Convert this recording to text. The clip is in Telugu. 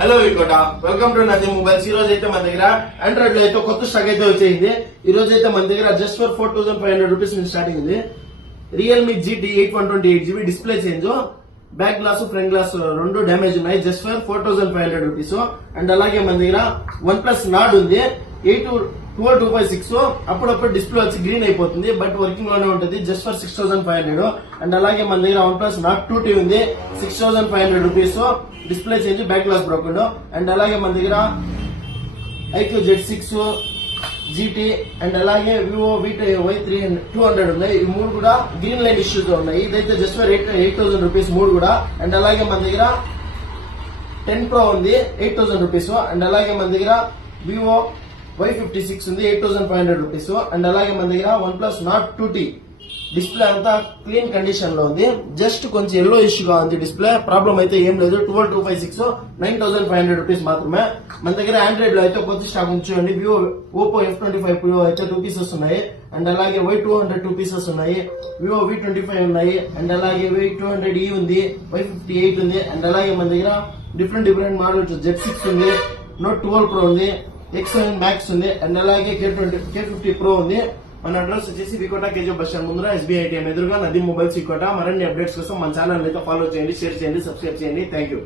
హలో వికోట, వెల్కమ్ టు నది మొబైల్స్. ఈ రోజు అయితే మన దగ్గర ఆండ్రాయిడ్ లో అయితే కొత్త స్టాక్ అయితే వచ్చేసింది. ఈ రోజు అయితే మన దగ్గర జస్ట్ ఫర్ 4500 రూపీస్ నుంచి స్టార్టింగ్ ఉంది. Realme GT 8128GB display change, back glass front glass రెండు డ్యామేజ్ ఉన్నాయి. Just for 4500 rupees. అండ్ అలాగే మన దగ్గర OnePlus Nord ఉంది 12256. అప్పుడప్పుడు డిస్ప్లే వచ్చి గ్రీన్ అయిపోతుంది, బట్ వర్కింగ్ లోనే ఉంటుంది. Just for 6500. అండ్ అలాగే మన దగ్గర OnePlus Nord 2T ఉంది 6500 rupees. Display change, back glass broken. And అలాగే మన దగ్గర IQ Z6 GT అండ్ అలాగే Vivo Y200 ఉన్నాయి. ఈ మూడు కూడా గ్రీన్ లైన్ ఇష్యూస్ ఉన్నాయి. ఇదైతే జస్ట్ ఫర్ 8000 రూపీస్ మూడు కూడా. అండ్ అలాగే మన దగ్గర 10 Pro ఉంది 8000 రూపీస్. అండ్ అలాగే మన దగ్గర Vivo Y56 ఉంది 8500 రూపీస్. అండ్ అలాగే మన దగ్గర OnePlus Nord 2T డిస్ప్లే అంతా క్లీన్ కండిషన్ లో ఉంది. జస్ట్ కొంచెం ఎల్లో ఇష్యూగా ఉంది డిస్ప్లే, ప్రాబ్లం అయితే ఏం లేదు. 12256 9500 రూపీస్ మాత్రమే. మన దగ్గర ఆండ్రాయిడ్ లో అయితే కొత్త స్టాక్ ఉంచండి. Oppo F25 Pro అయితే 2 పీసెస్ ఉన్నాయి. అండ్ అలాగే Y200 2 పీసెస్ ఉన్నాయి. Vivo V25 ఉన్నాయి. అండ్ అలాగే Y200e ఉంది, Y58 ఉంది. అండ్ అలాగే మన దగ్గర డిఫరెంట్ మోడల్స్ Z6 ఉంది, Note 12 Pro ఉంది, X7 Max ఉంది. అండ్ అలాగే K50 Pro ఉంది. మన అడ్రస్ వచ్చేసి వికోట కేజీ బస్ స్టాండ్ ముందర SBI ATM ఎదురుగా నది మొబైల్స్ వికోట. మరిన్ని అప్డేట్స్ కోసం మన ఛానల్ అయితే ఫాలో చేయండి, షేర్ చేయండి, సబ్స్క్రైబ్ చేయండి. Thank you.